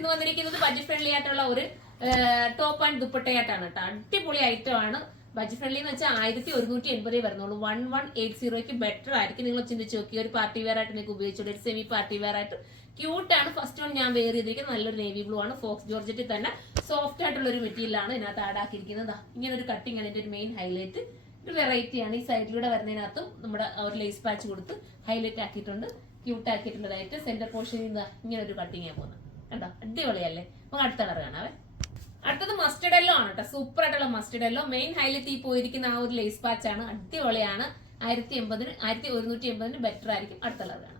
ഇന്ന് വന്നിരിക്കുന്നത് budget friendly ആയിട്ടുള്ള ഒരു ടോപ്പ് ആൻഡ് ദുപ്പട്ടയായിട്ടാണ് കേട്ടോ. അടിപൊളി ഐറ്റം ആണ്. ബഡ്ജറ്റ് ഫ്രണ്ട്ലി എന്ന് വെച്ചാൽ 1180 വരുന്നുള്ളൂ. 1180ക്ക് ബെറ്റർ ആയിരിക്കും. നിങ്ങൾ ചിന്തിച്ച് നോക്കി, ഒരു പാർട്ടി വെയർ ആയിട്ട് നിങ്ങൾക്ക് ഉപയോഗിച്ചോളൂ. ഒരു സെമി പാർട്ടി വെയർ ആയിട്ട് ക്യൂട്ട് ആണ്. ഫസ്റ്റ് വൺ ഞാൻ വെയർ ചെയ്തിരിക്കുന്നത് നല്ലൊരു നേവി ബ്ലൂ ആണ്. ഫോക്സ് ജോർജറ്റിൽ തന്നെ സോഫ്റ്റ് ആയിട്ടുള്ള ഒരു മെറ്റീരിയൽ ആണ് ഇതിനകത്ത് ആഡ് ആക്കിയിരിക്കുന്നത്. ഇങ്ങനെ ഒരു കട്ടിങ് ആണ് ഇതിന്റെ ഒരു മെയിൻ ഹൈലൈറ്റ്. ഒരു വെറൈറ്റി ആണ്. ഈ സൈഡിലൂടെ വരുന്നതിനകത്തും നമ്മുടെ ഒരു ലേസ് പാച്ച് കൊടുത്ത് ഹൈലൈറ്റ് ആക്കിയിട്ടുണ്ട്. ക്യൂട്ട് ആക്കിയിട്ടുള്ളതായിട്ട് സെന്റർ പോർഷനിൽ നിന്ന് ഇങ്ങനെ ഒരു കട്ടിങ് ആണ് പോകുന്നത്. കണ്ടോ, അടിപൊളിയല്ലേ? നമുക്ക് അടുത്ത കളർ കാണാവേ. അടുത്തത് മസ്റ്റർഡ് യെല്ലോ ആണ് കേട്ടോ. സൂപ്പർ ആയിട്ടുള്ള മസ്റ്റർഡ് യെല്ലോ. മെയിൻ ഹൈലൈറ്റ് ഈ പോയിരിക്കുന്ന ആ ഒരു ലേസ് പാച്ച് ആണ്. അടിപൊളിയാണ്. 1180 ബെറ്റർ ആയിരിക്കും. അടുത്ത കളർ കാണാം.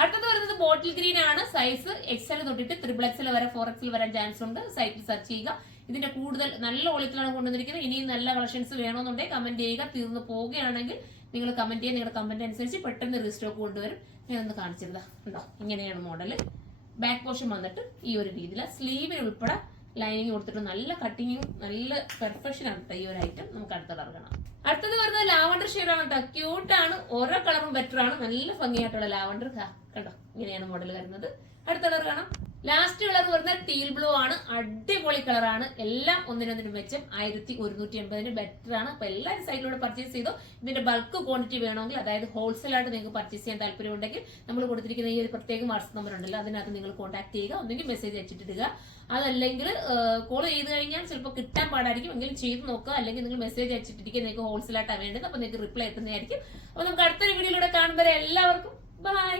അടുത്തത് വരുന്നത് ബോട്ടിൽ ഗ്രീൻ ആണ്. സൈസ് XL തൊട്ടിട്ട് XXL വരെ 4XL വരാൻ ചാൻസ് ഉണ്ട്. സൈറ്റിൽ സെർച്ച് ചെയ്യുക. ഇതിന്റെ കൂടുതൽ നല്ല ഒളിത്തിലാണ് കൊണ്ടുവന്നിരിക്കുന്നത്. ഇനിയും നല്ല കളക്ഷൻസ് വേണമെന്നുണ്ടെങ്കിൽ കമന്റ് ചെയ്യുക. തീർന്നു പോവുകയാണെങ്കിൽ നിങ്ങൾ കമന്റ് ചെയ്യുക. നിങ്ങളുടെ കമന്റ് അനുസരിച്ച് പെട്ടെന്ന് റീസ്റ്റോക്ക് കൊണ്ടുവരും. ഞാൻ ഒന്ന് കാണിച്ചിരുതാ. ഉണ്ടോ, ഇങ്ങനെയാണ് മോഡല്. ബാക്ക് പോർഷൻ വന്നിട്ട് ഈ ഒരു രീതിയിൽ സ്ലീവിന് ഉൾപ്പെടെ ലൈനിങ് കൊടുത്തിട്ട് നല്ല കട്ടിങ്ങും നല്ല പെർഫെക്ഷൻ ആണ് ഈ ഒരു ഐറ്റം. നമുക്ക് അടുത്ത കളർ കാണാം. അടുത്തത് വരുന്നത് ലാവണ്ടർ ഷെയ്ഡ് ആണ് കേട്ടോ. ക്യൂട്ട് ആണ്. ഓരോ കളറും ബെറ്റർ ആണ്. നല്ല ഭംഗിയായിട്ടുള്ള ലാവണ്ടർ. കണ്ടോ, ഇങ്ങനെയാണ് മോഡൽ വരുന്നത്. അടുത്ത കളർ കാണാം. ലാസ്റ്റ് കളർ വരുന്നത് ടീൽ ബ്ലൂ ആണ്. അടിപൊളി കളറാണ്. എല്ലാം ഒന്നിനൊന്നിനും മെച്ചം. 1180 ബെറ്റർ ആണ്. അപ്പൊ എല്ലാവരും സൈഡിലൂടെ പർച്ചേസ് ചെയ്തോ. ഇതിന്റെ ബൾക്ക് ക്വാണ്ടിറ്റി വേണമെങ്കിൽ, അതായത് ഹോൾസെയിൽ ആയിട്ട് നിങ്ങൾക്ക് പർച്ചേസ് ചെയ്യാൻ താല്പര്യം ഉണ്ടെങ്കിൽ നമ്മൾ കൊടുത്തിരിക്കുന്ന ഈ ഒരു പ്രത്യേക വാട്സ്ആപ്പ് നമ്പർ ഉണ്ടല്ലോ, അതിനകത്ത് നിങ്ങൾ കോൺടാക്ട് ചെയ്യുക. ഒന്നെങ്കിൽ മെസ്സേജ് അയച്ചിട്ടിടുക. അതല്ലെങ്കിൽ കോൾ ചെയ്ത് കഴിഞ്ഞാൽ ചിലപ്പോൾ കിട്ടാൻ പാടായിരിക്കും. എങ്കിലും ചെയ്ത് നോക്കുക. അല്ലെങ്കിൽ നിങ്ങൾ മെസ്സേജ് അയച്ചിട്ടിരിക്കുക. നിങ്ങൾക്ക് ഹോൾസെയിൽ ആയിട്ടാണ് വേണ്ടത്. അപ്പൊ നിങ്ങൾക്ക് റിപ്ലൈ എത്തുന്നതായിരിക്കും. അപ്പൊ നമുക്ക് അടുത്തൊരു വീഡിയോയിലൂടെ കാണുമ്പോൾ എല്ലാവർക്കും ബൈ.